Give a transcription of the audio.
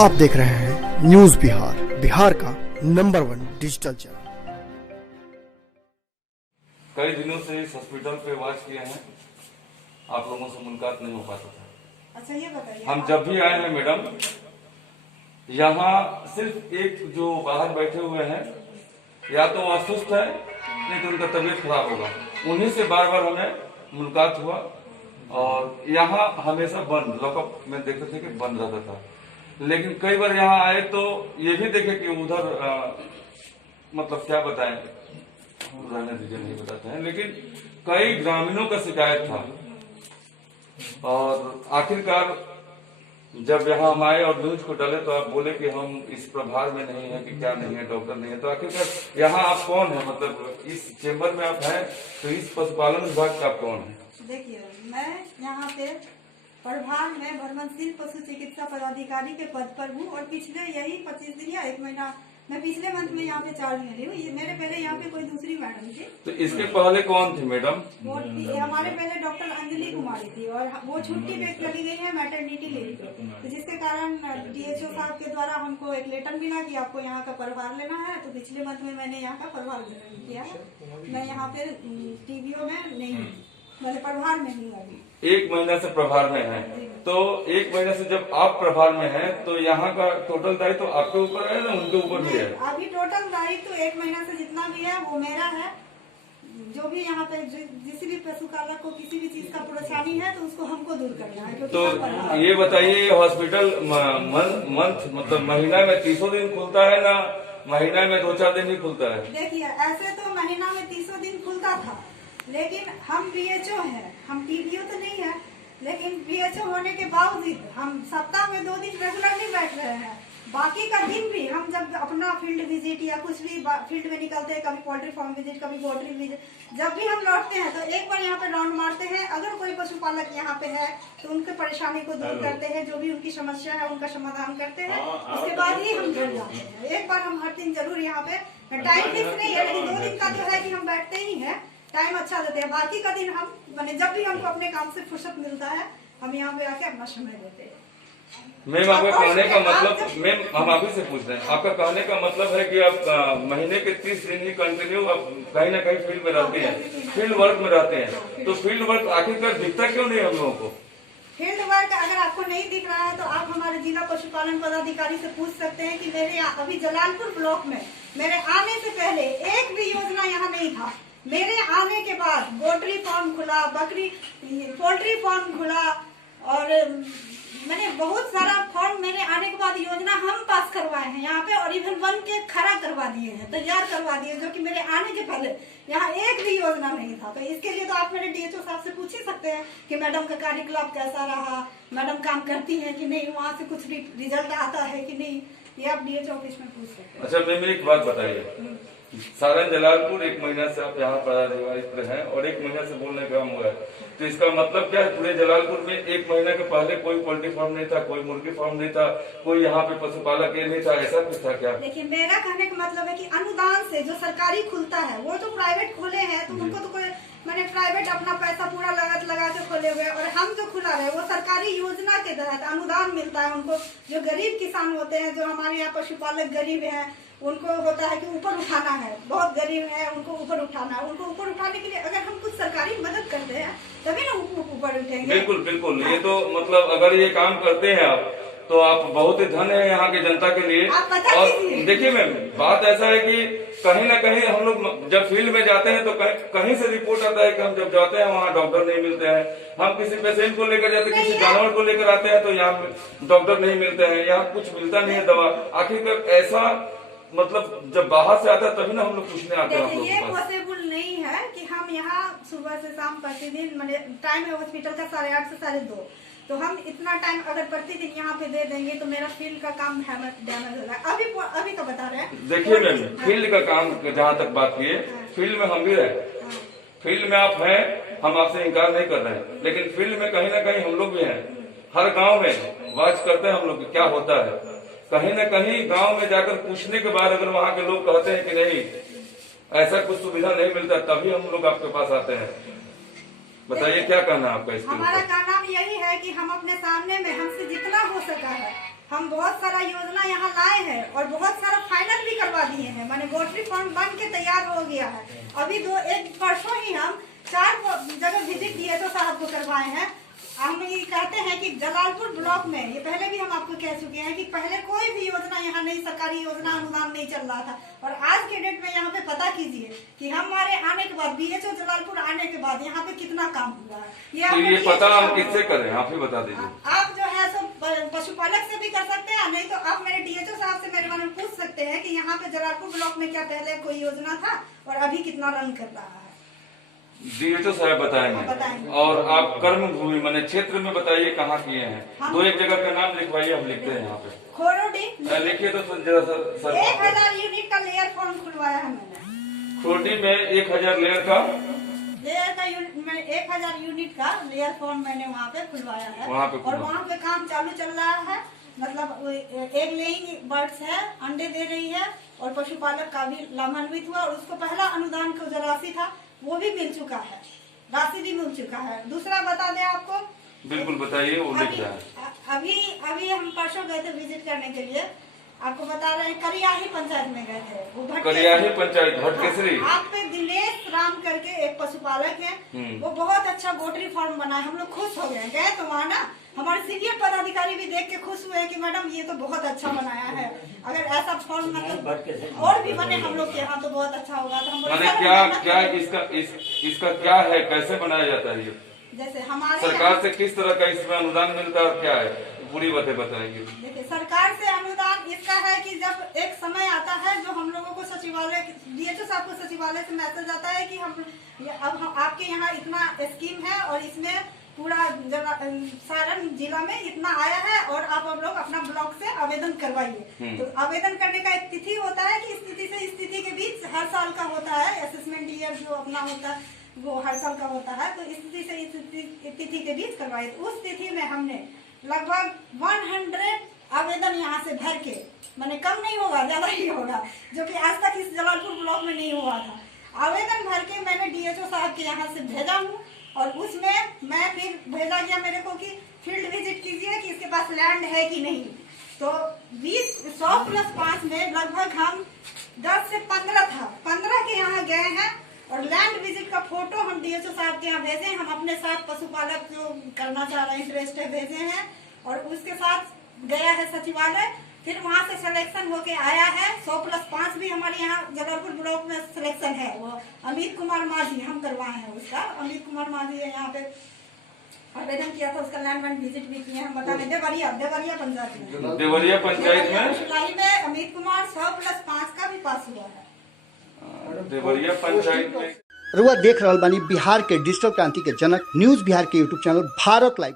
आप देख रहे हैं न्यूज बिहार, बिहार का नंबर 1 डिजिटल चैनल। कई दिनों से इस हॉस्पिटल पे इलाज किए हैं, आप लोगों से मुलाकात नहीं हो पाता था। अच्छा ये बताइए, हम जब भी आए हैं मैडम, यहाँ सिर्फ एक जो बाहर बैठे हुए हैं, या तो अस्वस्थ है नहीं तो उनका तबीयत खराब होगा, उन्हीं से बार बार हमें मुलाकात हुआ। और यहाँ हमेशा बंद, लॉकअप में देखते थे कि बंद रहता था। लेकिन कई बार यहाँ आए तो ये भी देखे कि उधर मतलब क्या बताएं, रहने दीजिए, नहीं बताते हैं। लेकिन कई ग्रामीणों का शिकायत था, और आखिरकार जब यहाँ हम आए और न्यूज को डाले तो आप बोले कि हम इस प्रभार में नहीं है, कि क्या नहीं है, डॉक्टर नहीं है। तो आखिरकार यहाँ आप कौन है, मतलब इस चेम्बर में आप हैं तो इस पशुपालन विभाग का आप कौन है? देखिए, मैं यहाँ पे प्रभार में भ्रमणशील पशु चिकित्सा पदाधिकारी के पद पर हूँ, और पिछले यही 25 दिन या 1 महीना, मैं पिछले मंथ में यहाँ पे चार्ज ले रही हूँ। ये मेरे पहले यहाँ पे कोई दूसरी मैडम थी। तो इसके पहले कौन थी मैडम? वो हमारे पहले डॉक्टर अंजलि कुमारी थी, और वो छुट्टी पे चली गई है मैटरनिटी लीव पे, तो जिसके कारण डीएचओ साहब के द्वारा हमको एक लेटर मिला कि आपको यहाँ का प्रभार लेना है। तो पिछले मंथ में मैंने यहाँ का प्रभार किया है। मैं यहाँ पे टीवीओ में नहीं हूँ, मैंने प्रभार में हूँ अभी। 1 महीना से प्रभार में है, तो 1 महीना से जब आप प्रभार में हैं तो यहाँ का टोटल दायित्व तो आपके ऊपर है ना उनके ऊपर भी है? अभी टोटल दायित्व तो 1 महीना से जितना भी है वो मेरा है। जो भी यहाँ पे जिस भी पशुपालक को किसी भी चीज का परेशानी है तो उसको हमको दूर करना है। तो ये बताइए, हॉस्पिटल मंथ मतलब महीना में 30 दिन खुलता है ना, महीना में 2-4 दिन ही खुलता है? देखिए, ऐसे तो महीना में 30 दिन खुलता था, लेकिन हम बीएचओ हैं, हम टीबीओ तो नहीं है। लेकिन बीएचओ होने के बावजूद हम सप्ताह में 2 दिन रेगुलर नहीं बैठ रहे हैं। बाकी का दिन भी हम जब अपना फील्ड विजिट या कुछ भी फील्ड में निकलते हैं, कभी पोल्ट्री फार्म विजिट, कभी पोल्ट्री विजिट, जब भी हम लौटते हैं तो एक बार यहाँ पे राउंड मारते हैं। अगर कोई पशुपालक यहाँ पे है तो उनके परेशानी को दूर करते हैं, जो भी उनकी समस्या है उनका समाधान करते हैं। उसके बाद ही हम घर जाते हैं। एक बार हम हर दिन जरूर यहाँ पे, टाइम फिक्स नहीं है, लेकिन 2 दिन का तो है कि हम बैठते ही है, टाइम अच्छा देते हैं। बाकी का दिन हम मैंने जब भी हमको अपने काम से फुर्सत मिलता है हम यहाँ पे आके अपना समय देते हैं। मैम, आपका कहने का मतलब, मैम हम आप ही से पूछ रहे हैं, आपका कहने का मतलब है कि आप महीने के 30 दिन ही कंटिन्यू आप कहीं ना कहीं फील्ड में रहते हैं, फील्ड वर्क में रहते हैं। तो फील्ड वर्क आखिरकार दिखता क्यों नहीं हम लोगों को? फील्ड वर्क अगर आपको नहीं दिख रहा है तो आप हमारे जिला पशुपालन पदाधिकारी से पूछ सकते हैं कि मेरे यहाँ अभी जलालपुर ब्लॉक में मेरे आने से पहले एक भी योजना यहाँ नहीं था। मेरे आने के बाद पोल्ट्री फार्म खुला, पोल्ट्री फार्म खुला, और मैंने बहुत सारा फॉर्म मेरे आने के बाद योजना हम पास करवाए हैं यहाँ पे, और इवन बन के खड़ा करवा दिए हैं, तैयार करवा दिए, जो कि मेरे आने के पहले यहाँ एक भी योजना नहीं था। तो इसके लिए तो आप मेरे डीएचओ साहब से पूछ ही सकते हैं कि मैडम का कार्यकलाप कैसा रहा, मैडम काम करती है कि नहीं, वहाँ से कुछ रिजल्ट आता है कि नहीं, ये आप डीएचओ ऑफिस में पूछ सकते हैं। अच्छा मैम, एक बात बताइए, सारण जलालपुर 1 महीना से आप यहाँ पदाधिकारी हैं और 1 महीना से बोलने का हुआ है, तो इसका मतलब क्या है? पूरे जलालपुर में 1 महीना के पहले कोई पोल्ट्री फार्म नहीं था, कोई मुर्गी फार्म नहीं था, कोई यहाँ पे पशुपालक ये नहीं था, ऐसा कुछ था क्या? देखिए, मेरा कहने का मतलब है कि अनुदान से जो सरकारी खुलता है, वो तो प्राइवेट खोले हैं, तो उनको तो कोई मैंने प्राइवेट अपना पैसा पूरा लागत लगा के खोले हुए, और हम जो खुला है वो सरकारी योजना के तहत अनुदान मिलता है उनको। जो गरीब किसान होते हैं, जो हमारे यहाँ पशुपालक गरीब है, उनको होता है कि ऊपर उठाना है, बहुत गरीब है उनको ऊपर उठाना है। उनको ऊपर उठाने के लिए अगर हम कुछ सरकारी मदद करते हैं तभी ना ऊपर उठेंगे। बिल्कुल बिल्कुल, ये तो मतलब अगर ये काम करते हैं आप तो आप बहुत ही धन है यहाँ की जनता के लिए। और देखिए मैम, बात ऐसा है कि कहीं ना कहीं हम लोग जब फील्ड में जाते हैं तो कहीं से रिपोर्ट आता है कि हम जब जाते हैं वहाँ डॉक्टर नहीं मिलते हैं। हम किसी पेशेंट को लेकर जाते हैं, किसी जानवर को लेकर आते हैं तो यहाँ डॉक्टर नहीं मिलते हैं, यहाँ कुछ मिलता नहीं है दवा। आखिरकार ऐसा मतलब जब बाहर से आता है तभी ना हम लोग पूछने आते हैं। ये पॉसिबल नहीं है कि हम यहाँ सुबह से शाम प्रतिदिन, मैंने टाइम है हॉस्पिटल का 8:30 से 2:30, तो हम इतना टाइम अगर प्रतिदिन यहाँ पे दे देंगे तो मेरा फील्ड का काम डैमेज होगा। अभी तो बता रहे हैं। देखिए मैम, फील्ड का काम जहाँ तक बात की है, फील्ड में हम भी रहे, फील्ड में आप हैं, हम आपसे इनकार नहीं कर रहे हैं, लेकिन फील्ड में कहीं ना कहीं हम लोग भी हैं। हर गांव में वॉच करते हैं हम लोग क्या होता है। कहीं ना कहीं गांव में जाकर पूछने के बाद अगर वहाँ के लोग कहते हैं कि नहीं ऐसा कुछ सुविधा नहीं मिलता, तभी हम लोग आपके पास आते हैं। बताइए क्या कहना है आपका इसके? हमारा कहना यही है कि हम अपने सामने में हमसे जितना हो सका है हम बहुत सारा योजना यहाँ लाए हैं और बहुत सारा फाइनल भी करवा दिए हैं। माने गोट्री फॉर्म बन के तैयार हो गया है। अभी एक परसों ही हम 4 जगह विजिट दिए तो साहब को करवाए हैं। हम ये कहते हैं कि जलालपुर ब्लॉक में, ये पहले भी हम आपको कह चुके हैं कि पहले कोई भी योजना यहाँ नहीं, सरकारी योजना अनुदान नहीं चल रहा था। और आज के डेट में यहाँ पे पता कीजिए कि हमारे आने के बाद, BHO जलालपुर आने के बाद यहाँ पे कितना काम हुआ है। तो ये पता हम किससे करें, आप ही बता दीजिए। आप जो है सो पशुपालक से भी कर सकते हैं, नहीं तो आप मेरे DHO साहब से मेरे बारे में पूछ सकते हैं कि यहाँ पे जलालपुर ब्लॉक में क्या पहले कोई योजना था और अभी कितना रन कर रहा है। DHO साहब बताएंगे। और आप कर्म भूमि माने क्षेत्र में बताइए कहाँ किए हैं। हाँ। 2-1 जगह का नाम लिखवाइए, हम लिखते हैं यहाँ पे। खोरोडी लिखिए तो जरा सर। 1000 यूनिट का लेयर फॉर्म खुलवाया है मैंने। खोटी में 1000 लेयर का 1000 यूनिट का लेयर फॉर्म मैंने वहाँ पे खुलवाया है। और वहाँ पे काम चालू चल रहा है। मतलब एग लेइंग बर्ड्स है, अंडे दे रही है और पशुपालक का भी लाभान्वित हुआ। और उसको पहला अनुदान का जो राशि था वो भी मिल चुका है, राशि भी मिल चुका है। दूसरा बता दें आपको, बिल्कुल बताइए, वो लिख रहा है। अभी हम परसों गए थे विजिट करने के लिए, आपको बता रहे हैं करियाही पंचायत में गए थे। वो करियाही पंचायत भटकेसरी। आप पे दिनेश राम करके एक पशुपालक है, वो बहुत अच्छा गोट्री फार्म बनाए। हम लोग खुश हो गए, गए तो वहाँ ना हमारे सीनियर पदाधिकारी भी देख के खुश हुए कि मैडम ये तो बहुत अच्छा बनाया है। अगर ऐसा फॉर्म मतलब और भी बने हम लोग के यहाँ तो बहुत अच्छा होगा। तो हम क्या इसका क्या है, कैसे बनाया जाता है ये? जैसे हमारे सरकार से किस तरह का इसमें अनुदान मिलता है और क्या है, पूरी बातें बताएंगे। देखिए, सरकार से अनुदान इसका है कि जब एक समय आता है जो हम लोगों को सचिवालय, DHO साहब को सचिवालय से मैसेज आता है कि अब आपके यहाँ इतना स्कीम है और इसमें पूरा सारण जिला में इतना आया है और आप लोग अपना ब्लॉक से आवेदन करवाइए। तो आवेदन करने का एक तिथि होता है कि इस तिथि से इस तिथि के बीच हर साल का होता है असेसमेंट ईयर, जो अपना होता है वो हर साल का होता है। तो इस तिथि से इस तिथि के बीच करवाइए। तो उस तिथि में हमने लगभग 100 आवेदन यहाँ से भर के, मैंने कम नहीं होगा, ज्यादा ही होगा, जो कि आज तक इस जलालपुर ब्लॉक में नहीं हुआ था। आवेदन भर के मैंने DHO साहब के यहाँ से भेजा हूँ और उसमें मैं फिर भेजा गया मेरे को कि फील्ड विजिट कीजिए कि इसके पास लैंड है कि नहीं। तो 100+5 में लगभग हम 10 से 15 था, 15 के यहाँ गए हैं और लैंड विजिट का फोटो हम DHO साहब के यहाँ भेजे। हम अपने साथ पशुपालक जो करना चाह रहे हैं, इंटरेस्ट है, भेजे हैं और उसके साथ गया है सचिवालय। फिर वहाँ से सिलेक्शन होके आया है। 100+5 भी हमारे यहाँ जलालपुर ब्लॉक में सिलेक्शन है। वो अमित कुमार माझी हम करवाए हैं उसका। अमित कुमार माझी यहाँ पे आवेदन किया था, उसका लैंड विजिट भी किए हम। बता दें देवरिया पंचायत में, देवरिया पंचायत में अमित कुमार 100+5 का भी पास हुआ है। देवरिया पंचायत में। रुआ देख रहल बानी बिहार के डिजिटल क्रांति के जनक न्यूज बिहार के यूट्यूब चैनल भारत लाइव।